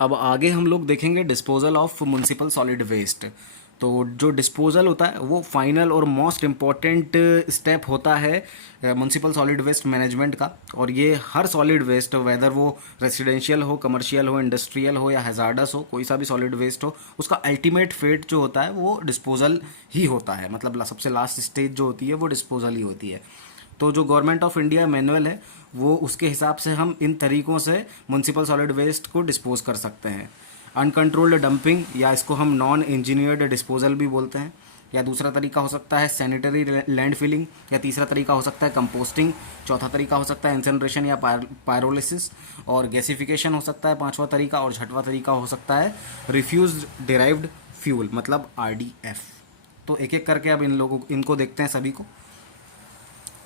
अब आगे हम लोग देखेंगे disposal of municipal solid waste. तो जो डिस्पोजल होता है वो फाइनल और मोस्ट इम्पॉर्टेंट स्टेप होता है म्युनिसिपल सॉलिड वेस्ट मैनेजमेंट का। और ये हर सॉलिड वेस्ट, वेदर वो रेसिडेंशियल हो, कमर्शियल हो, इंडस्ट्रियल हो या हैजार्डस हो, कोई सा भी सॉलिड वेस्ट हो, उसका अल्टीमेट फेट जो होता है वो डिस्पोजल ही होता है। मतलब सबसे लास्ट स्टेज जो होती है वो डिस्पोजल ही होती है। तो जो गवर्नमेंट ऑफ इंडिया मैनुअल है वो उसके हिसाब से हम इन तरीक़ों से म्युनिसिपल सॉलिड वेस्ट को डिस्पोज कर सकते हैं। अनकंट्रोल्ड डंपिंग, या इसको हम नॉन इंजीनियर्ड डिस्पोजल भी बोलते हैं, या दूसरा तरीका हो सकता है सैनिटरी लैंड फिलिंग, या तीसरा तरीका हो सकता है कंपोस्टिंग, चौथा तरीका हो सकता है इंसिनरेशन या पायरोलिसिस, और गैसिफिकेशन हो सकता है पांचवा तरीका, और छठवां तरीका हो सकता है रिफ्यूज डिराइव्ड फ्यूल मतलब RDF। तो एक एक करके अब इनको देखते हैं सभी को।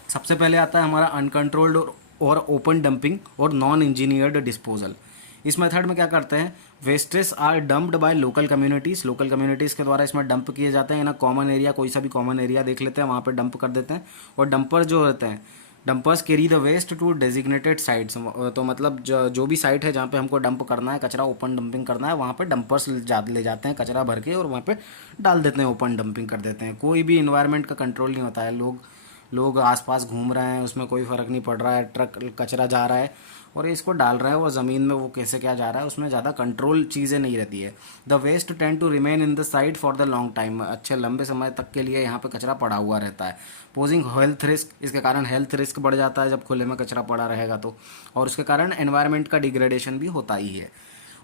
सबसे पहले आता है हमारा अनकंट्रोल्ड और ओपन डंपिंग और नॉन इंजीनियर्ड डिस्पोजल। इस मेथड में क्या करते हैं, wastes are dumped by local communities, local communities के द्वारा इसमें डंप किए जाते हैं ना। कॉमन एरिया, कोई सा भी कॉमन एरिया देख लेते हैं, वहाँ पे डंप कर देते हैं। और डंपर जो होते हैं, dumpers carry the waste to designated sites. तो मतलब जो भी साइट है जहाँ पे हमको डंप करना है, कचरा ओपन डंपिंग करना है, वहाँ पे डंपर्स ले जाते हैं कचरा भर के और वहाँ पे डाल देते हैं, ओपन डंपिंग कर देते हैं। कोई भी इन्वायरमेंट का कंट्रोल नहीं होता है। लोग आसपास घूम रहे हैं, उसमें कोई फ़र्क नहीं पड़ रहा है, ट्रक कचरा जा रहा है और इसको डाल रहा है, और ज़मीन में वो कैसे क्या जा रहा है उसमें ज़्यादा कंट्रोल चीज़ें नहीं रहती है। The waste tend to remain in the site for the long time, अच्छे लंबे समय तक के लिए यहाँ पे कचरा पड़ा हुआ रहता है। पोजिंग हेल्थ रिस्क, इसके कारण हेल्थ रिस्क बढ़ जाता है जब खुले में कचरा पड़ा रहेगा तो, और उसके कारण एनवायरनमेंट का डिग्रेडेशन भी होता ही है।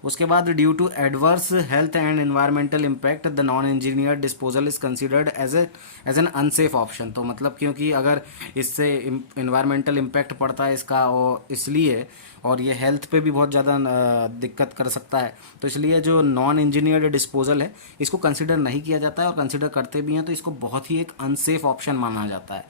उसके बाद due to adverse health and environmental impact the non engineer disposal is considered as an unsafe option. तो मतलब क्योंकि अगर इससे इन्वायरमेंटल इम्पैक्ट पड़ता है इसका, और इसलिए, और ये हेल्थ पे भी बहुत ज़्यादा दिक्कत कर सकता है, तो इसलिए जो नॉन इंजीनियर्ड डिस्पोजल है इसको कंसिडर नहीं किया जाता है, और कंसिडर करते भी हैं तो इसको बहुत ही एक अनसेफ ऑप्शन माना जाता है।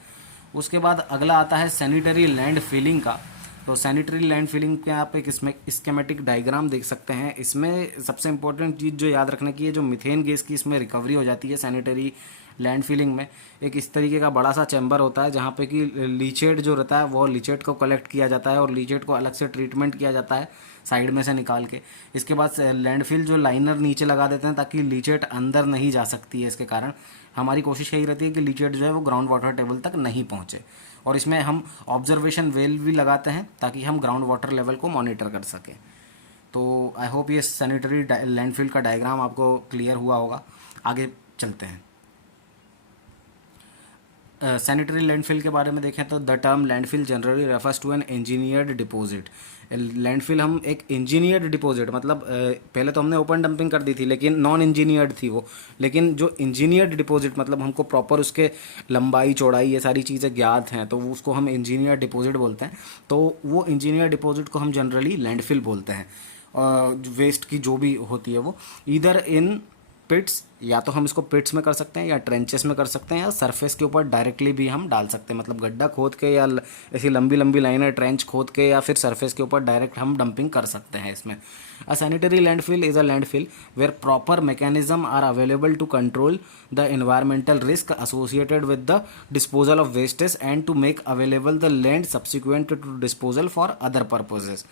उसके बाद अगला आता है सैनिटरी लैंड फिलिंग का। तो सैनिटरी लैंड फिलिंग के आप एक इसमें स्कीमेटिक डायग्राम देख सकते हैं। इसमें सबसे इंपॉर्टेंट चीज़ जो याद रखने की है, जो मीथेन गैस की इसमें रिकवरी हो जाती है सैनिटरी लैंड फिलिंग में। एक इस तरीके का बड़ा सा चैम्बर होता है जहाँ पे कि लीचेट जो रहता है वो लीचेट को कलेक्ट किया जाता है और लीचेट को अलग से ट्रीटमेंट किया जाता है साइड में से निकाल के। इसके बाद लैंडफिल जो लाइनर नीचे लगा देते हैं ताकि लीचेट अंदर नहीं जा सकती है। इसके कारण हमारी कोशिश यही रहती है कि लीचेट जो है वो ग्राउंड वाटर टेबल तक नहीं पहुँचे, और इसमें हम ऑब्जर्वेशन वेल भी लगाते हैं ताकि हम ग्राउंड वाटर लेवल को मॉनिटर कर सकें। तो आई होप ये सैनिटरी लैंडफिल का डायग्राम आपको क्लियर हुआ होगा। आगे चलते हैं। सैनिटरी लैंडफिल के बारे में देखें तो the term landfill generally refers to an engineered deposit. Landfill हम एक इंजीनियर्ड डिपॉजिट, मतलब पहले तो हमने ओपन डंपिंग कर दी थी लेकिन नॉन इंजीनियर्ड थी वो, लेकिन जो इंजीनियर्ड डिपॉजिट मतलब हमको प्रॉपर उसके लंबाई चौड़ाई ये सारी चीज़ें ज्ञात हैं तो उसको हम इंजीनियर डिपॉजिट बोलते हैं। तो वो इंजीनियर डिपॉजिट को हम जनरली लैंडफिल बोलते हैं। वेस्ट की जो भी होती है वो इधर इन पिट्स, या तो हम इसको पिट्स में कर सकते हैं या ट्रेंचेस में कर सकते हैं, या सरफेस के ऊपर डायरेक्टली भी हम डाल सकते हैं, मतलब गड्ढा खोद के या ऐसी लंबी लंबी लाइनें ट्रेंच खोद के या फिर सरफेस के ऊपर डायरेक्ट हम डंपिंग कर सकते हैं इसमें। A sanitary landfill is a landfill where proper mechanism are available to control the environmental risk associated with the disposal of wastage and to make available the land subsequent to disposal for other purposes.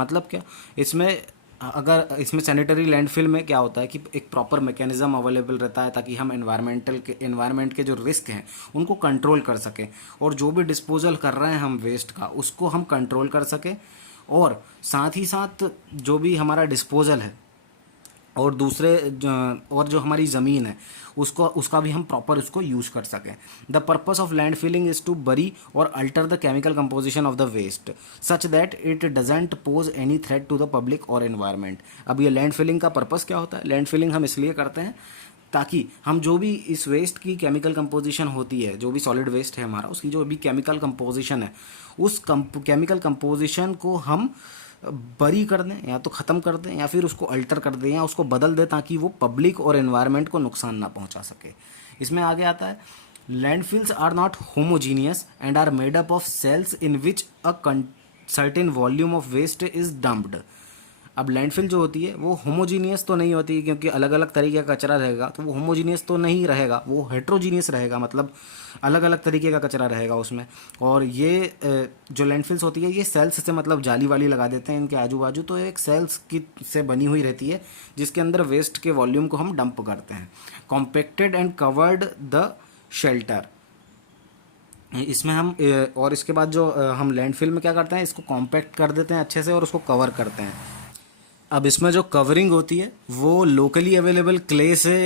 मतलब क्या, अगर इसमें sanitary landfill में क्या होता है कि एक प्रॉपर मैकेनिज्म अवेलेबल रहता है ताकि हम एनवायरमेंट के जो रिस्क हैं उनको कंट्रोल कर सकें, और जो भी डिस्पोजल कर रहे हैं हम वेस्ट का उसको हम कंट्रोल कर सकें, और साथ ही साथ जो भी हमारा डिस्पोजल है और और जो हमारी ज़मीन है उसका भी हम प्रॉपर उसको यूज़ कर सकें। The purpose of land filling is to bury और alter the chemical composition of the waste such that it doesn't pose any threat to the public और एनवायरनमेंट। अब ये लैंड फिलिंग का पर्पस क्या होता है? लैंड फिलिंग हम इसलिए करते हैं ताकि हम जो भी इस वेस्ट की केमिकल कंपोजिशन होती है, जो भी सॉलिड वेस्ट है हमारा, उसकी जो भी केमिकल कंपोजिशन है, उस केमिकल कंपोजिशन को हम बरी कर दें, या तो ख़त्म कर दें, या फिर उसको अल्टर कर दें, या उसको बदल दें ताकि वो पब्लिक और एनवायरनमेंट को नुकसान ना पहुंचा सके। इसमें आगे आता है landfills are not homogeneous and are made up of cells in which a certain volume of waste is dumped. अब लैंडफिल जो होती है वो होमोजीनियस तो नहीं होती, क्योंकि अलग अलग तरीके का कचरा रहेगा, तो वो होमोजीनियस तो नहीं रहेगा, वो हेट्रोजीनियस रहेगा, मतलब अलग अलग तरीके का कचरा रहेगा उसमें। और ये जो लैंडफिल्स होती है ये सेल्स से, मतलब जाली वाली लगा देते हैं इनके आजू बाजू, तो एक सेल्स की से बनी हुई रहती है जिसके अंदर वेस्ट के वॉल्यूम को हम डंप करते हैं। Compacted and covered the shelter, इसमें हम और इसके बाद जो हम लैंडफिल में क्या करते हैं, इसको कॉम्पैक्ट कर देते हैं अच्छे से और उसको कवर करते हैं। अब इसमें जो कवरिंग होती है वो लोकली अवेलेबल क्ले से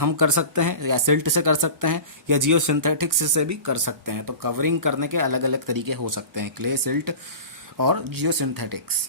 हम कर सकते हैं, या सिल्ट से कर सकते हैं, या जियो सिंथेटिक्स से भी कर सकते हैं। तो कवरिंग करने के अलग अलग तरीके हो सकते हैं, क्ले, सिल्ट और जियो सिंथेटिक्स।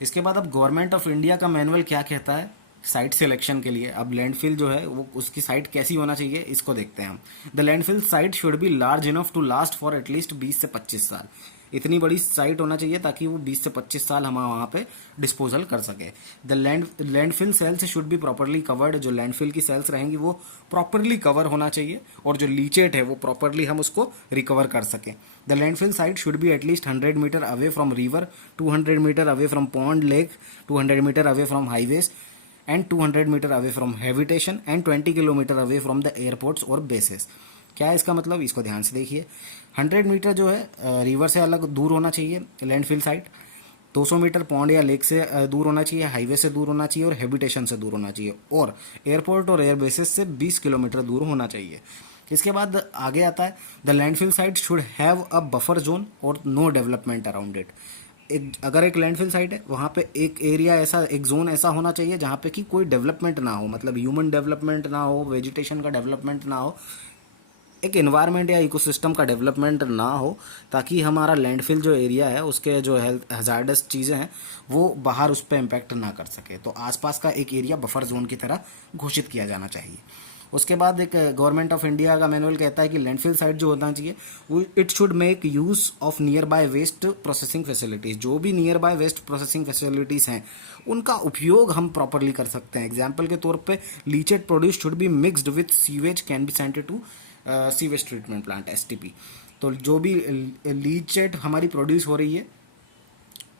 इसके बाद अब गवर्नमेंट ऑफ इंडिया का मैनुअल क्या कहता है साइट सिलेक्शन के लिए। अब लैंडफिल जो है वो उसकी साइट कैसी होना चाहिए इसको देखते हैं हम। The landfill site should be large enough to last for at least 20 से 25 साल। इतनी बड़ी साइट होना चाहिए ताकि वो 20 से 25 साल हम वहाँ पे डिस्पोजल कर सके। The landfill cells should be properly covered, जो लैंडफिल की सेल्स रहेंगी वो प्रॉपरली कवर होना चाहिए, और जो लीचेट है वो प्रॉपरली हम उसको रिकवर कर सकें। The landfill site should be at least 100 metre away from river, 200 metre away from pond lake, 200 metre away from highways and 200 metre away from habitation and 20 kilometre away from the airports और bases. क्या है इसका मतलब, इसको ध्यान से देखिए। 100 metre जो है रिवर से अलग दूर होना चाहिए लैंडफिल साइट, 200 मीटर पॉन्ड या लेक से दूर होना चाहिए, हाईवे से दूर होना चाहिए और हैबिटेशन से दूर होना चाहिए, और एयरपोर्ट और एयर बेसिस से 20 किलोमीटर दूर होना चाहिए। इसके बाद आगे आता है the landfill site should have a buffer zone और नो डेवलपमेंट अराउंड इट। अगर एक लैंडफिल साइट है वहाँ पे एक एरिया ऐसा, एक जोन ऐसा होना चाहिए जहाँ पे कि कोई डेवलपमेंट ना हो, मतलब ह्यूमन डेवलपमेंट ना हो, वेजिटेशन का डेवलपमेंट ना हो, एक एनवायरनमेंट या इकोसिस्टम का डेवलपमेंट ना हो, ताकि हमारा लैंडफिल जो एरिया है उसके जो हेल्थ हजार्डस चीज़ें हैं वो बाहर उस पर इम्पैक्ट ना कर सके। तो आसपास का एक एरिया बफर जोन की तरह घोषित किया जाना चाहिए। उसके बाद एक गवर्नमेंट ऑफ इंडिया का मैनुअल कहता है कि लैंडफिल साइट जो होना चाहिए वो it should make use of nearby waste processing facilities. जो भी nearby waste processing facilities हैं उनका उपयोग हम प्रॉपरली कर सकते हैं। एग्जाम्पल के तौर पे leached produce should be mixed with sewage can be sent to sewage treatment plant STP. तो जो भी लीचेड हमारी प्रोड्यूस हो रही है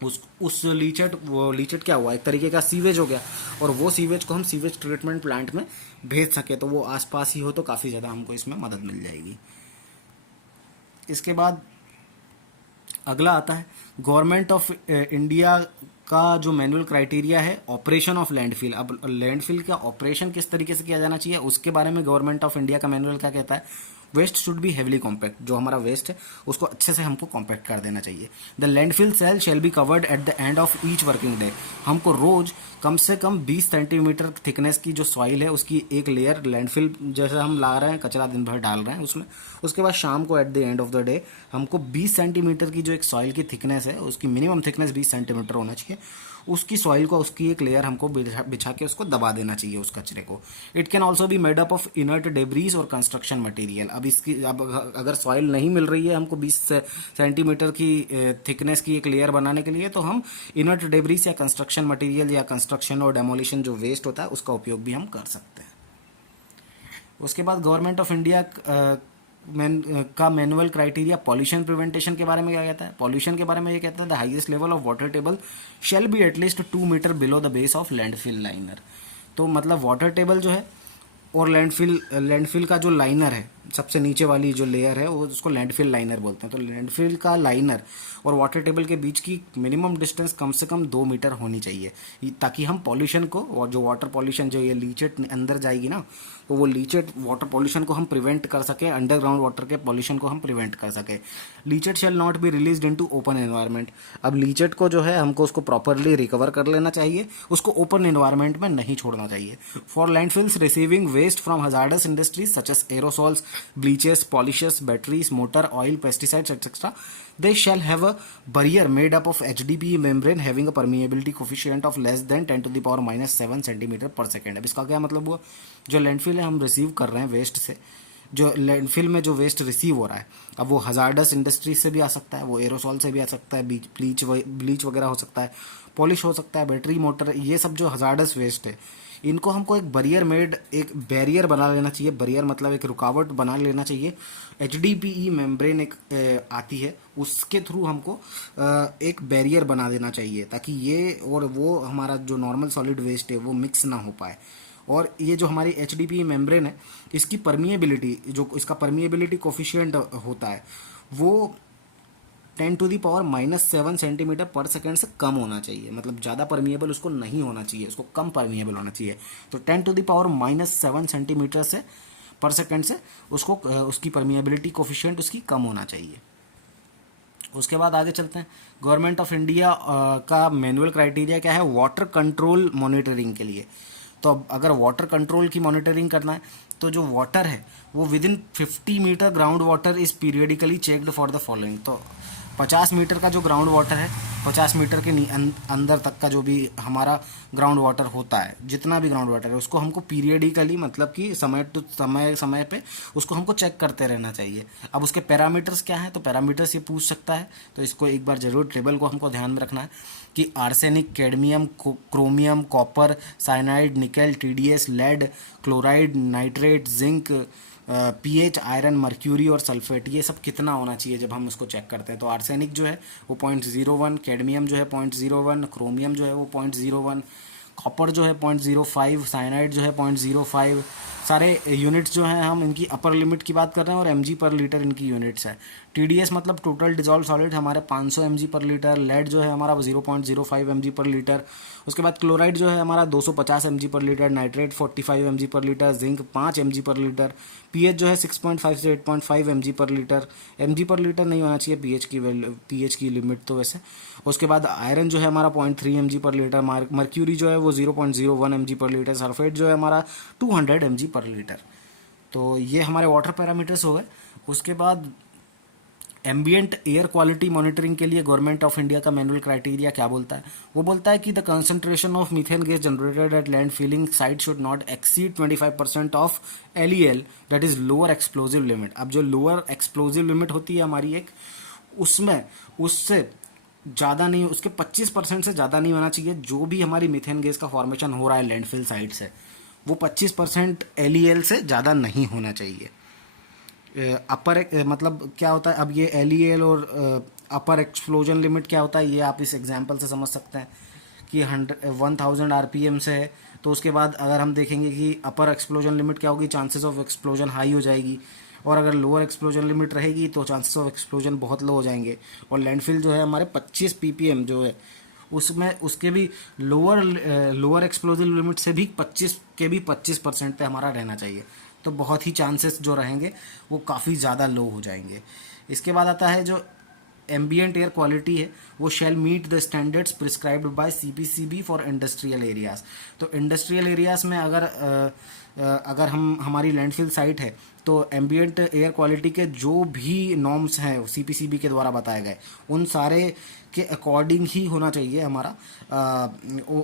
उस लीचेट, वो लीचेट क्या हुआ, एक तरीके का सीवेज हो गया, और वो सीवेज को हम सीवेज ट्रीटमेंट प्लांट में भेज सके तो वो आसपास ही हो तो काफ़ी ज़्यादा हमको इसमें मदद मिल जाएगी। इसके बाद अगला आता है गवर्नमेंट ऑफ इंडिया का जो मैनुअल क्राइटेरिया है ऑपरेशन ऑफ लैंडफिल। अब लैंडफिल का ऑपरेशन किस तरीके से किया जाना चाहिए उसके बारे में गवर्नमेंट ऑफ इंडिया का मैनुअल क्या कहता है। Waste should be heavily compact, जो हमारा वेस्ट है उसको अच्छे से हमको कॉम्पैक्ट कर देना चाहिए। The landfill cell shall be covered at the end of each working day. हमको रोज कम से कम 20 सेंटीमीटर थिकनेस की जो सॉइल है उसकी एक लेयर लैंडफिल जैसे हम ला रहे हैं कचरा दिन भर डाल रहे हैं उसमें, उसके बाद शाम को eight the end of the day हमको 20 सेंटीमीटर की जो एक सॉइल की थिकनेस है उसकी मिनिमम थिकनेस 20 सेंटीमीटर होना चाहिए, उसकी सॉइल को उसकी एक लेयर हमको बिछा के उसको दबा देना चाहिए उस कचरे को। It can also be made up of inert debris और कंस्ट्रक्शन मटेरियल। अब अगर सॉइल नहीं मिल रही है हमको 20 सेंटीमीटर की थिकनेस की एक लेयर बनाने के लिए, तो हम इनर्ट डेब्रीज या कंस्ट्रक्शन मटेरियल या कंस्ट्रक्शन और डेमोलिशन जो वेस्ट होता है उसका उपयोग भी हम कर सकते हैं। उसके बाद गवर्नमेंट ऑफ इंडिया का मैनुअल क्राइटेरिया पॉल्यूशन प्रिवेंटेशन के बारे में क्या कहता है। पॉल्यूशन के बारे में ये कहता है the highest level of water table shall be at least 2 metre below the base of landfill liner. तो मतलब वाटर टेबल जो है और लैंडफिल का जो लाइनर है सबसे नीचे वाली जो लेयर है वो उसको लैंडफिल लाइनर बोलते हैं। तो लैंडफिल का लाइनर और वाटर टेबल के बीच की मिनिमम डिस्टेंस कम से कम 2 मीटर होनी चाहिए, ताकि हम पॉल्यूशन को, और जो वाटर पॉल्यूशन जो ये लीचेट अंदर जाएगी ना, तो वो लीचेट वाटर पॉल्यूशन को हम प्रिवेंट कर सके, अंडरग्राउंड वाटर के पॉल्यूशन को हम प्रिवेंट कर सके। Leachate shall not be release into open environment. अब लीचेट को जो है हमको उसको प्रॉपरली रिकवर कर लेना चाहिए, उसको ओपन एनवायरनमेंट में नहीं छोड़ना चाहिए। For landfills receiving waste from hazardous industries such as aerosols, bleaches, polishes, batteries, motor, oil, pesticides, etc. They shall have a barrier made up of HDPE membrane having a permeability coefficient of less than 10 to the power minus 7 centimetre पर second. अब इसका क्या मतलब हुआ, जो landfill है हम receive कर रहे हैं वेस्ट से, जो लैंडफिल में जो वेस्ट रिसीव हो रहा है, अब वो हजार्डस इंडस्ट्रीज से भी आ सकता है, वो एरोसॉल से भी आ सकता है, ब्लीच वगैरह हो सकता है, पॉलिश हो सकता है, बैटरी, मोटर, ये सब जो हजार्डस वेस्ट है इनको हमको एक एक बैरियर बना लेना चाहिए। बैरियर मतलब एक रुकावट बना लेना चाहिए। HDPE मेम्ब्रेन एक आती है, उसके थ्रू हमको एक बैरियर बना देना चाहिए ताकि ये और वो हमारा जो नॉर्मल सॉलिड वेस्ट है वो मिक्स ना हो पाए। और ये जो हमारी HDPE मेम्ब्रेन है, इसकी परमिएबिलिटी, जो इसका परमिएबिलिटी कोफिशिएंट होता है, वो 10⁻⁻7 सेंटीमीटर पर सेकेंड से कम होना चाहिए। मतलब ज़्यादा परमिएबल उसको नहीं होना चाहिए, उसको कम परमिएबल होना चाहिए। तो 10⁻⁻7 सेंटीमीटर से पर सेकेंड से उसको उसकी परमिएबिलिटी कोफिशिएंट उसकी कम होना चाहिए। उसके बाद आगे चलते हैं। गवर्नमेंट ऑफ इंडिया का मैनुअल क्राइटेरिया क्या है वाटर कंट्रोल मॉनिटरिंग के लिए। तो अब अगर वाटर कंट्रोल की मॉनिटरिंग करना है तो जो वाटर है वो within 50 metre ground water is periodically checked for the following. तो 50 मीटर का जो ग्राउंड वाटर है, 50 मीटर के अंदर तक का जो भी हमारा ग्राउंड वाटर होता है, जितना भी ग्राउंड वाटर है, उसको हमको पीरियडिकली मतलब कि समय पे उसको हमको चेक करते रहना चाहिए। अब उसके पैरामीटर्स क्या हैं, तो पैरामीटर्स ये पूछ सकता है, तो इसको एक बार जरूर टेबल को हमको ध्यान में रखना है कि arsenic, cadmium, chromium, copper, cyanide, nickel, TDS, lead, chloride, nitrate, zinc, pH, iron, mercury और सल्फेट, ये सब कितना होना चाहिए जब हम उसको चेक करते हैं। तो आर्सेनिक जो है वो 0.01, कैडमियम जो है 0.01, क्रोमियम जो है वो 0.01, कॉपर जो है 0.05, साइनाइड जो है 0.05। सारे यूनिट्स जो हैं हम इनकी अपर लिमिट की बात कर रहे हैं और mg पर लीटर इनकी यूनिट्स है। TDS मतलब टोटल डिजॉल्व सॉलिड हमारे 500 mg पर लीटर। लेड जो है हमारा 0.05 mg पर लीटर। उसके बाद क्लोराइड जो है हमारा 250 mg पर लीटर। नाइट्रेट 45 mg पर लीटर। जिंक 5 mg पर लीटर। pH जो है 6.5 से 8.5 mg पर लीटर। mg पर लीटर नहीं होना चाहिए pH की लिमिट तो वैसे। उसके बाद आयरन जो है हमारा 0.3 mg पर लीटर। मर्क्यूरी जो है वो 0.01 mg पर लीटर। सल्फेट जो है हमारा 200 mg पर लीटर। तो ये हमारे वाटर पैरामीटर्स हो गए। उसके बाद एम्बियंट एयर क्वालिटी मॉनिटरिंग के लिए गवर्नमेंट ऑफ इंडिया का मैनुअल क्राइटेरिया क्या बोलता है, वो बोलता है कि the concentration of methane gas generated at land filling site should not exceed 25% of LEL, that is lower explosive limit. अब जो लोअर एक्सप्लोजिव लिमिट होती है हमारी एक, उसमें उससे ज़्यादा नहीं, उसके 25% से ज़्यादा नहीं होना चाहिए। जो भी हमारी मीथेन गैस का फॉर्मेशन हो रहा है लैंडफिल साइट से, वो 25% LEL से ज़्यादा नहीं होना चाहिए। अपर मतलब क्या होता है, अब ये LEL और अपर एक्सप्लोजन लिमिट क्या होता है, ये आप इस एग्जांपल से समझ सकते हैं कि 1000 RPM से है। तो उसके बाद अगर हम देखेंगे कि अपर एक्सप्लोजन लिमिट क्या होगी, चांसेस ऑफ एक्सप्लोजन हाई हो जाएगी। और अगर लोअर एक्सप्लोजन लिमिट रहेगी तो चांसेस ऑफ एक्सप्लोजन बहुत लो हो जाएंगे। और लैंडफिल जो है हमारे 25 ppm जो है, उसमें उसके भी लोअर एक्सप्लोजिव लिमिट से भी 25% पे हमारा रहना चाहिए। तो बहुत ही चांसेस जो रहेंगे वो काफ़ी ज़्यादा लो हो जाएंगे। इसके बाद आता है जो एम्बियंट एयर क्वालिटी है, वो shall meet the standards prescribed by CPCB for industrial areas. तो इंडस्ट्रियल एरियाज में अगर हम हमारी लैंडफिल साइट है तो एम्बियंट एयर क्वालिटी के जो भी नॉर्म्स हैं CPCB के द्वारा बताए गए, उन सारे के अकॉर्डिंग ही होना चाहिए हमारा,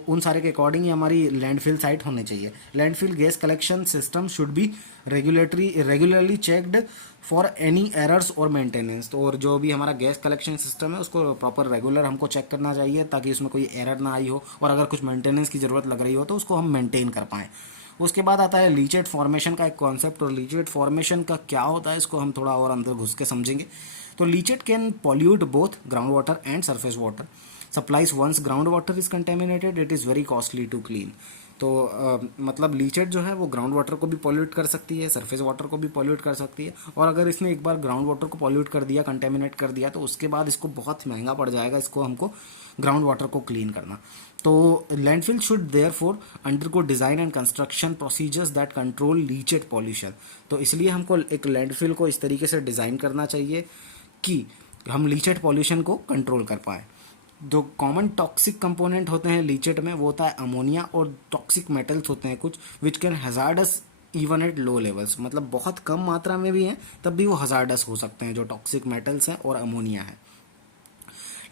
उन सारे के अकॉर्डिंग ही हमारी लैंडफिल साइट होनी चाहिए। Landfill gas collection system should be regularly checked for any errors और मेंटेनेंस। तो और जो भी हमारा गैस कलेक्शन सिस्टम है उसको प्रॉपर रेगुलर हमको चेक करना चाहिए ताकि उसमें कोई एरर ना आई हो, और अगर कुछ मेंटेनेंस की ज़रूरत लग रही हो तो उसको हम मेंटेन कर पाएँ। उसके बाद आता है लीचेट फॉर्मेशन का एक कॉन्सेप्ट। और लीचेट फॉर्मेशन का क्या होता है इसको हम थोड़ा और अंदर घुस के समझेंगे। तो leachate can pollute both ground water and surface water. Supplies once ground water is contaminated it is very costly to clean. तो मतलब लीचेट जो है वो ग्राउंड वाटर को भी पॉल्यूट कर सकती है, सरफेस वाटर को भी पॉल्यूट कर सकती है। और अगर इसने एक बार ग्राउंड वाटर को पॉल्यूट कर दिया, कंटेमिनेट कर दिया, तो उसके बाद इसको बहुत महंगा पड़ जाएगा इसको हमको ग्राउंड वाटर को क्लीन करना। तो landfill should therefore undergo design and construction procedures that control leachate pollution. तो इसलिए हमको एक लैंडफिल को इस तरीके से डिज़ाइन करना चाहिए कि हम लीचेट पॉल्यूशन को कंट्रोल कर पाएँ। जो कॉमन टॉक्सिक कंपोनेंट होते हैं लीचेट में वो होता है अमोनिया, और टॉक्सिक मेटल्स होते हैं कुछ which can hazardous even at low levels. मतलब बहुत कम मात्रा में भी हैं तब भी वो हजार्डस हो सकते हैं, जो टॉक्सिक मेटल्स हैं और अमोनिया है।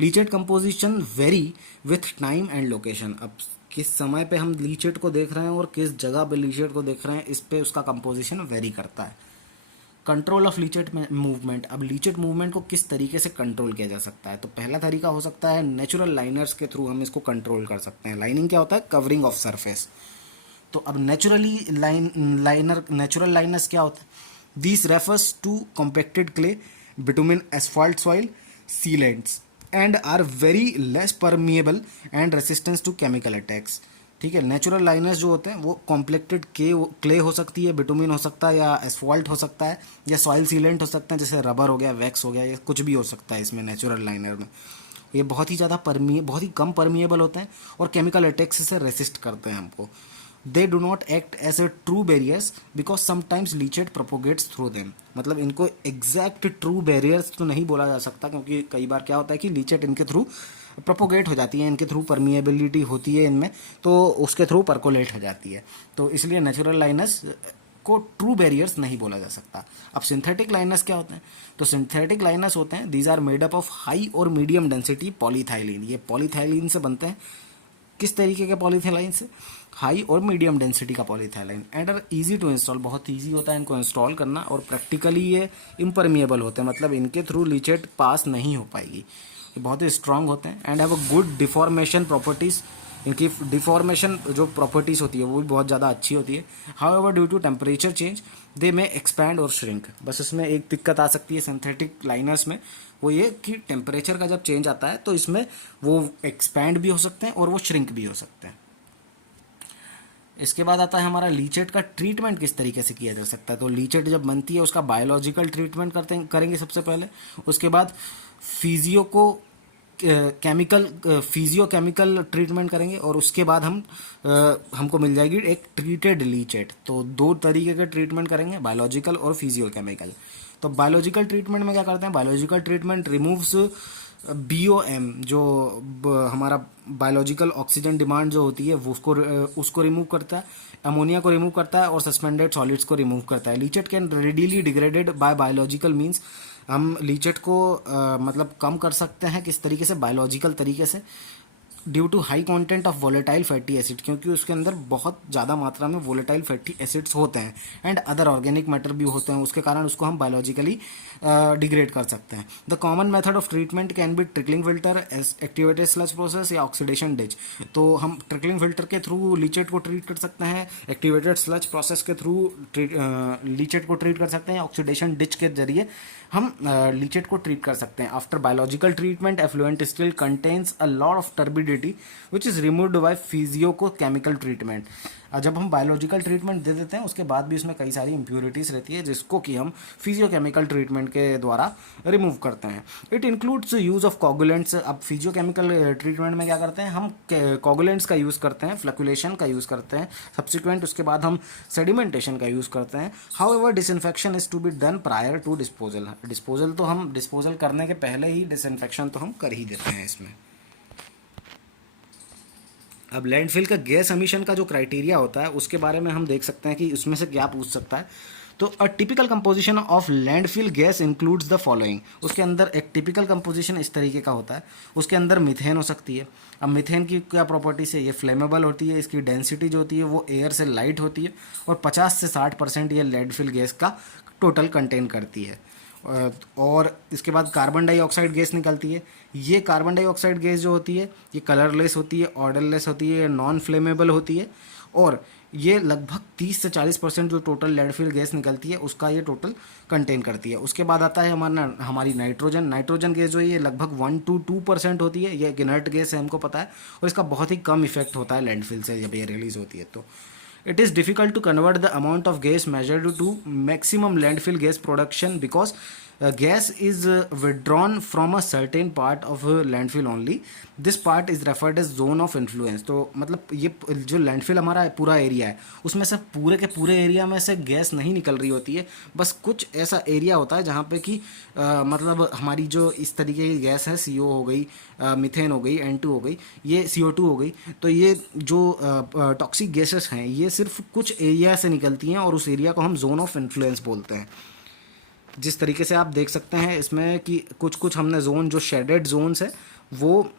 Leachate composition very with time and location. अब किस समय पे हम लीचेट को देख रहे हैं और किस जगह पे लीचेट को देख रहे हैं, इस पे उसका कंपोजिशन वेरी करता है। Control of leachate movement. अब लीचेट मूवमेंट को किस तरीके से कंट्रोल किया जा सकता है, तो पहला तरीका हो सकता है नेचुरल लाइनर्स के थ्रू हम इसको कंट्रोल कर सकते हैं। लाइनिंग क्या होता है, कवरिंग ऑफ सरफेस। तो अब नेचुरल लाइनस क्या होता है? This refers to compacted clay bitumen asphalt soil sealants and are very less permeable and resistance to chemical attacks. ठीक है, नेचुरल लाइनर्स जो होते हैं वो कॉम्प्लेक्टेड क्ले हो सकती है, बिटुमिन हो सकता है, या एसफॉल्ट हो सकता है, या सॉइल सीलेंट हो सकते हैं, जैसे रबर हो गया, वैक्स हो गया, या कुछ भी हो सकता है इसमें नेचुरल लाइनर में। ये बहुत ही ज़्यादा बहुत ही कम परमिएबल होते हैं और केमिकल अटैक्स से रेसिस्ट करते हैं हमको। They do not act as a true barriers because sometimes leachate propagates through them. मतलब इनको एग्जैक्ट ट्रू बैरियर्स तो नहीं बोला जा सकता, क्योंकि कई बार क्या होता है कि लीचेट इनके थ्रू प्रोपोगेट हो जाती है, इनके थ्रू परमिएबिलिटी होती है इनमें, तो उसके थ्रू परकोलेट हो जाती है। तो इसलिए नेचुरल लाइनस को ट्रू बैरियर्स नहीं बोला जा सकता। अब सिंथेटिक लाइनस क्या होते हैं? तो सिंथेटिक लाइनस होते हैं, these are made up of high और मीडियम डेंसिटी पॉलीथाइलिन। ये पॉलीथाइलिन से बनते हैं। किस तरीके के पॉलीथाइलिन से? हाई और मीडियम डेंसिटी का polyethylene. And are easy to install, बहुत ईजी होता है इनको इंस्टॉल करना, और प्रैक्टिकली ये इम्परमिएबल होते हैं, मतलब इनके थ्रू लीचेट पास नहीं हो पाएगी। ये बहुत ही स्ट्रांग होते हैं and have a good deformation properties. इनकी डिफॉर्मेशन जो प्रॉपर्टीज होती है वो भी बहुत ज़्यादा अच्छी होती है। However due to temperature change they में एक्सपैंड और श्रिंक। बस इसमें एक दिक्कत आ सकती है सिंथेटिक लाइनर्स में, वो ये कि टेम्परेचर का जब चेंज आता है तो इसमें वो एक्सपैंड भी हो सकते हैं और वो श्रिंक भी हो सकते हैं। इसके बाद आता है हमारा लीचेट का ट्रीटमेंट किस तरीके से किया जा सकता है। तो लीचेट जब बनती है उसका बायोलॉजिकल ट्रीटमेंट करेंगे सबसे पहले। उसके बाद फिजियो केमिकल ट्रीटमेंट करेंगे, और उसके बाद हमको मिल जाएगी एक ट्रीटेड लीचेट। तो दो तरीके के ट्रीटमेंट करेंगे, बायोलॉजिकल और फिजियो केमिकल। तो बायोलॉजिकल ट्रीटमेंट में क्या करते हैं? बायोलॉजिकल ट्रीटमेंट रिमूव्स BOM, जो हमारा बायोलॉजिकल ऑक्सीजन डिमांड जो होती है वो उसको रिमूव करता है, अमोनिया को रिमूव करता है, और सस्पेंडेड सॉलिड्स को रिमूव करता है। Leachate can readily degraded by biological means. हम लीचेट को मतलब कम कर सकते हैं किस तरीके से? बायोलॉजिकल तरीके से। Due to high content of volatile fatty acid, क्योंकि उसके अंदर बहुत ज़्यादा मात्रा में वोलेटाइल फैटी एसिड्स होते हैं एंड अदर ऑर्गेनिक मैटर भी होते हैं, उसके कारण उसको हम बायोलॉजिकली डिग्रेड कर सकते हैं। The common method of treatment can be trickling filter, activated sludge process, या ऑक्सीडेशन डिच। तो हम ट्रिकलिंग फिल्टर के थ्रू लीचेट को ट्रीट कर सकते हैं, एक्टिवेटेड स्लज प्रोसेस के थ्रू लीचेट को ट्रीट कर सकते हैं, ऑक्सीडेशन डिच के जरिए हम लीचेट को ट्रीट कर सकते हैं। After biological treatment effluent still contains a lot of turbidity which is removed by physico chemical treatment. जब हम बायोलॉजिकल ट्रीटमेंट दे देते हैं उसके बाद भी उसमें कई सारी इंप्योरिटीज रहती है जिसको कि हम फिजियो केमिकल ट्रीटमेंट के द्वारा रिमूव करते हैं। It includes use of coagulants. अब फिजियो केमिकल ट्रीटमेंट में क्या करते हैं? हम कोगुलेंट्स का यूज़ करते हैं, फ्लैकुलेशन का यूज़ करते हैं, सब्सिक्वेंट उसके बाद हम सेडिमेंटेशन का यूज़ करते हैं। However disinfection is to be done prior to disposal. तो हम डिस्पोजल करने के पहले ही डिसइंफेक्शन तो हम कर ही देते हैं इसमें। अब लैंडफिल का गैस एमिशन का जो क्राइटेरिया होता है उसके बारे में हम देख सकते हैं कि उसमें से क्या पूछ सकता है। तो a typical composition of landfill gas includes the following. उसके अंदर एक टिपिकल कंपोजिशन इस तरीके का होता है। उसके अंदर मीथेन हो सकती है। अब मीथेन की क्या प्रॉपर्टीज है? ये फ्लेमेबल होती है, इसकी डेंसिटी जो होती है वो एयर से लाइट होती है, और 50 से 60% ये लैंडफिल गैस का टोटल कंटेन करती है। और इसके बाद कार्बन डाइऑक्साइड गैस निकलती है। ये कार्बन डाइऑक्साइड गैस जो होती है ये कलरलेस होती है, ऑर्डरलेस होती है, नॉन फ्लेमेबल होती है, और ये लगभग 30 से 40% जो टोटल लैंडफिल गैस निकलती है उसका ये टोटल कंटेन करती है। उसके बाद आता है हमारी नाइट्रोजन गैस जो है ये लगभग 1 to 2% होती है। ये एक इनर्ट गैस है, हमको पता है, और इसका बहुत ही कम इफेक्ट होता है लैंडफिल से जब ये रिलीज होती है। तो it is difficult to convert the amount of gas measured to maximum landfill gas production because gas is withdrawn from a certain part of landfill only. This part is referred as zone of influence. तो मतलब ये जो landfill हमारा पूरा area है उसमें से पूरे के पूरे एरिया में से गैस नहीं निकल रही होती है, बस कुछ ऐसा एरिया होता है जहाँ पे कि मतलब हमारी जो इस तरीके की गैस है, CO हो गई, मीथेन हो गई, N2 हो गई, ये CO2 हो गई, तो ये जो टॉक्सिक गैसेस हैं ये सिर्फ कुछ एरिया से निकलती हैं और उस एरिया को हम जोन ऑफ इन्फ्लुएंस बोलते हैं। जिस तरीके से आप देख सकते हैं इसमें कि कुछ कुछ हमने जोन जो शेडेड जोन्स है वो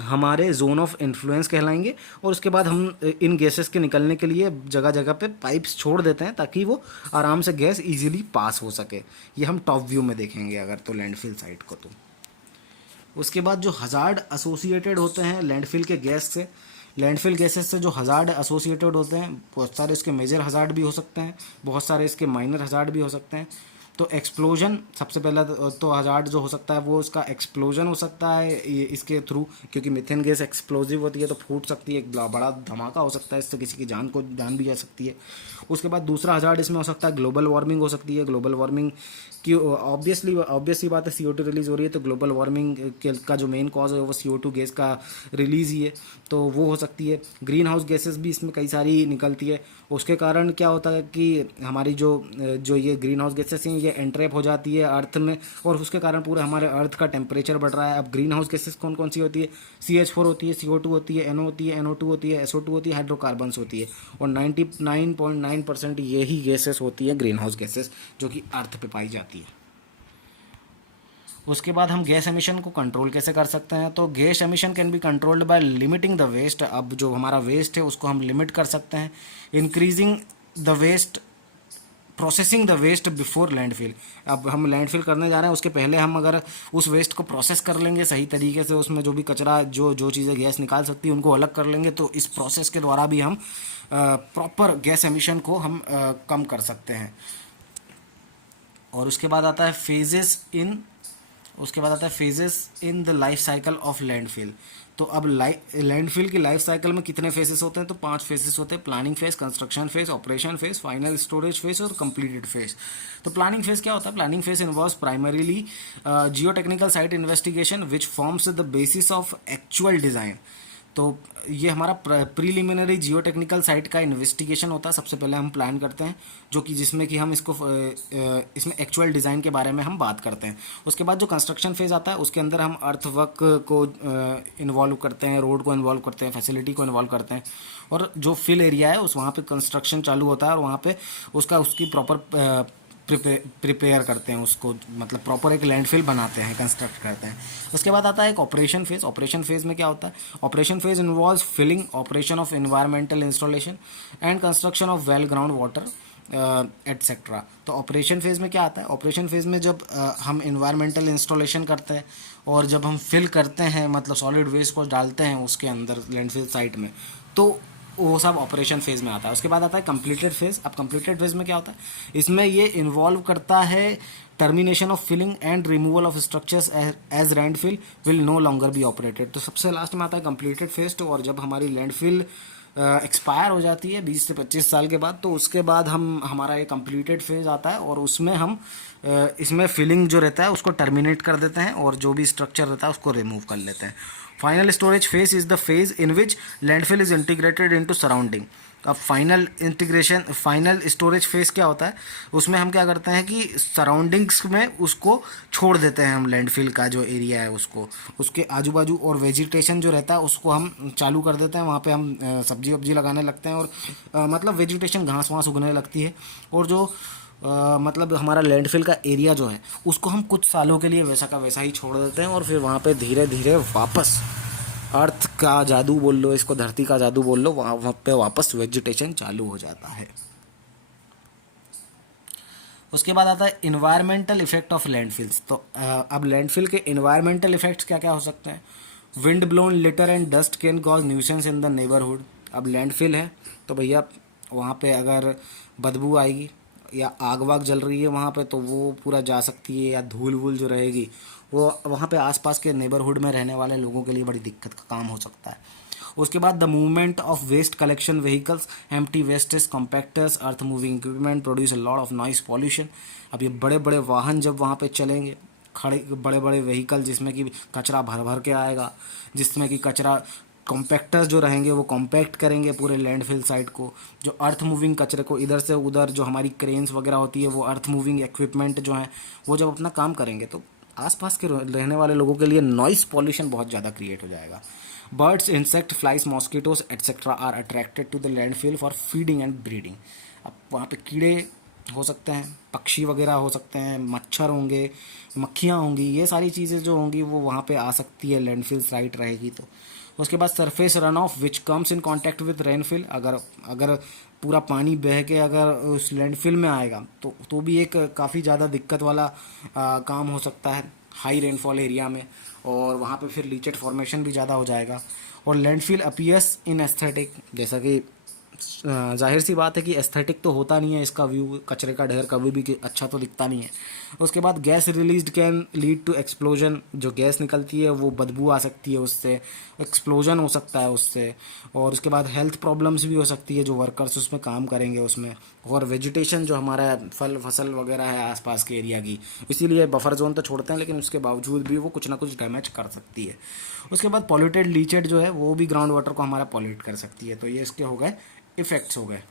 हमारे जोन ऑफ इन्फ्लुएंस कहलाएंगे, और उसके बाद हम इन गैसेस के निकलने के लिए जगह जगह पे पाइप्स छोड़ देते हैं ताकि वो आराम से गैस इजीली पास हो सके। ये हम टॉप व्यू में देखेंगे अगर तो लैंडफिल साइट को। तो उसके बाद जो हजार्ड एसोसिएटेड होते हैं लैंडफिल के गैस से, लैंडफिल गैसेस से जो हज़ार्ड एसोसिएटेड होते हैं, बहुत सारे इसके मेजर हज़ार्ड भी हो सकते हैं, बहुत सारे इसके माइनर हज़ार्ड भी हो सकते हैं। तो एक्सप्लोजन सबसे पहला तो हज़ार्ड जो हो सकता है वो इसका एक्सप्लोजन हो सकता है इसके थ्रू, क्योंकि मीथेन गैस एक्सप्लोजिव होती है तो फूट सकती है, एक बड़ा धमाका हो सकता है, इससे किसी की जान भी जा सकती है। उसके बाद दूसरा हज़ार्ड इसमें हो सकता है ग्लोबल वार्मिंग हो सकती है। ग्लोबल वार्मिंग की ऑब्वियसली बात है, CO2 रिलीज़ हो रही है, तो ग्लोबल वार्मिंग का जो मेन कॉज है वो CO2 गैस का रिलीज़ ही है, तो वो हो सकती है। ग्रीन हाउस गैसेस भी इसमें कई सारी निकलती है, उसके कारण क्या होता है कि हमारी जो ये ग्रीन हाउस गैसेस हैं ये एंट्रैप हो जाती है अर्थ में, और उसके कारण पूरे हमारे अर्थ का टेम्परेचर बढ़ रहा है। अब ग्रीन हाउस गैसेस कौन कौन सी होती है? CH4 होती है, CO2 होती है, NO होती है, NO2 होती है, SO2 होती है, हाइड्रोकार्बन्स होती है, और 99.9% यही गैसेस होती है ग्रीन हाउस गैसेस जो कि अर्थ पे पाई जाती है। उसके बाद हम गैस एमिशन को कंट्रोल कैसे कर सकते हैं? तो gas emission can be controlled by limiting the waste. अब जो हमारा वेस्ट है उसको हम लिमिट कर सकते हैं। Increasing the waste, processing the waste before landfill. अब हम लैंडफिल करने जा रहे हैं, उसके पहले हम अगर उस वेस्ट को प्रोसेस कर लेंगे सही तरीके से, उसमें जो भी कचरा जो चीज़ें गैस निकाल सकती है उनको अलग कर लेंगे, तो इस प्रोसेस के द्वारा भी हम प्रॉपर गैस एमिशन को हम कम कर सकते हैं। और उसके बाद आता है phases in the life cycle of landfill. तो अब लैंडफिल की लाइफ साइकिल में कितने फेजेस होते हैं? तो 5 फेजेस होते हैं: planning phase, construction phase, operation phase, final storage phase और कंप्लीटेड फेज। तो प्लानिंग फेज क्या होता है? Planning phase involves primarily Jio technical site investigation which forms the basis of actual design. तो ये हमारा प्रीलिमिनरी जियो टेक्निकल साइट का investigation होता है। सबसे पहले हम प्लान करते हैं, जो कि जिसमें कि हम इसमें एक्चुअल डिज़ाइन के बारे में हम बात करते हैं। उसके बाद जो कंस्ट्रक्शन फेज़ आता है उसके अंदर हम अर्थ वर्क को इन्वॉल्व करते हैं, रोड को इन्वॉल्व करते हैं, फैसिलिटी को इन्वॉल्व करते हैं, और जो फिल एरिया है वहाँ पे कंस्ट्रक्शन चालू होता है, और वहाँ पे उसकी प्रॉपर प्रिपेयर करते हैं उसको, मतलब प्रॉपर एक लैंडफिल बनाते हैं, कंस्ट्रक्ट करते हैं। उसके बाद आता है एक ऑपरेशन फेज। ऑपरेशन फेज में क्या होता है? Operation phase involves filling, operation of environmental installation and construction of well ground water etcetera. तो ऑपरेशन फेज में क्या आता है? ऑपरेशन फेज में जब हम एनवायरमेंटल इंस्टॉलेशन करते हैं और जब हम फिल करते हैं, मतलब सॉलिड वेस्ट को डालते हैं उसके अंदर लैंडफिल साइट में, तो वो सब ऑपरेशन फेज में आता है। उसके बाद आता है कंप्लीटेड फेज। अब कंप्लीटेड फेज में क्या होता है? इसमें ये इन्वॉल्व करता है termination of filling and removal of structures as landfill will no longer be operated. तो सबसे लास्ट में आता है कंप्लीटेड फेज। और जब हमारी लैंडफिल एक्सपायर हो जाती है 20 से 25 साल के बाद, तो उसके बाद हमारा ये कंप्लीटेड फेज आता है, और उसमें हम इसमें फिलिंग जो रहता है उसको टर्मिनेट कर देते हैं और जो भी स्ट्रक्चर रहता है उसको रिमूव कर लेते हैं। Final storage phase is the phase in which landfill is integrated into surrounding. अब फाइनल स्टोरेज फेज क्या होता है? उसमें हम क्या करते हैं कि सराउंडिंग्स में उसको छोड़ देते हैं, हम लैंडफिल का जो एरिया है उसको, उसके आजू बाजू और वेजिटेशन जो रहता है उसको हम चालू कर देते हैं। वहाँ पे हम सब्जी वब्जी लगाने लगते हैं, और मतलब वेजिटेशन, घास वास उगने लगती है, और जो मतलब हमारा लैंडफिल का एरिया जो है उसको हम कुछ सालों के लिए वैसा का वैसा ही छोड़ देते हैं, और फिर वहाँ पे धीरे धीरे वापस अर्थ का जादू बोल लो इसको, धरती का जादू बोल लो, वहाँ पे वापस वेजिटेशन चालू हो जाता है। उसके बाद आता है इन्वायरमेंटल इफेक्ट ऑफ लैंडफिल्स। तो अब लैंडफिल के इन्वायरमेंटल इफेक्ट्स क्या क्या हो सकते हैं? Wind blown litre and dust can cause nuisance in the neighbourhood. अब लैंडफिल है तो भैया वहाँ पे अगर बदबू आएगी या आग वाग जल रही है वहाँ पे, तो वो पूरा जा सकती है, या धूल वूल जो रहेगी वो वहाँ पे आसपास के नेबरहुड में रहने वाले लोगों के लिए बड़ी दिक्कत का काम हो सकता है। उसके बाद the movement of waste collection vehicles, empty wastage, compactors, earth moving equipment produce a lot of noise pollution. अब ये बड़े बड़े वाहन जब वहाँ पे चलेंगे, खड़े बड़े बड़े व्हीकल जिसमें कि कचरा भर भर के आएगा, जिसमें कि कचरा कॉम्पैक्टर्स जो रहेंगे वो कॉम्पैक्ट करेंगे पूरे लैंडफिल साइट को, जो अर्थ मूविंग कचरे को इधर से उधर, जो हमारी क्रेन्स वगैरह होती है वो अर्थ मूविंग इक्विपमेंट जो हैं वो जब अपना काम करेंगे, तो आसपास के रहने वाले लोगों के लिए नॉइस पॉल्यूशन बहुत ज़्यादा क्रिएट हो जाएगा। Birds, insect, flies, mosquitoes etcetera are attracted to the landfill for feeding and breeding. अब वहाँ पे कीड़े हो सकते हैं, पक्षी वगैरह हो सकते हैं, मच्छर होंगे, मक्खियाँ होंगी, ये सारी चीज़ें जो होंगी वो वहाँ पे आ सकती है, लैंडफिल साइट रहेगी तो। उसके बाद surface run off which comes in contact with rainfall. अगर पूरा पानी बह के अगर उस लैंडफिल में आएगा तो भी एक काफ़ी ज़्यादा दिक्कत वाला काम हो सकता है हाई रेनफॉल एरिया में, और वहाँ पे फिर लीचेट फॉर्मेशन भी ज़्यादा हो जाएगा। और लैंडफिल अपीयर्स इन एस्थेटिक, जैसा कि जाहिर सी बात है कि एस्थेटिक तो होता नहीं है इसका व्यू, कचरे का ढेर कभी भी अच्छा तो दिखता नहीं है। उसके बाद gas released can lead to explosion, जो गैस निकलती है वो बदबू आ सकती है, उससे एक्सप्लोजन हो सकता है उससे। और उसके बाद हेल्थ प्रॉब्लम्स भी हो सकती है जो वर्कर्स उसमें काम करेंगे उसमें। और वेजिटेशन जो हमारा फल फसल वगैरह है आसपास के एरिया की, इसीलिए बफर जोन तो छोड़ते हैं, लेकिन उसके बावजूद भी वो कुछ ना कुछ डैमेज कर सकती है। उसके बाद पॉल्यूटेड लीचेड जो है वो भी ग्राउंड वाटर को हमारा पॉल्यूट कर सकती है। तो ये इसके हो गए इफ़ेक्ट्स हो गए।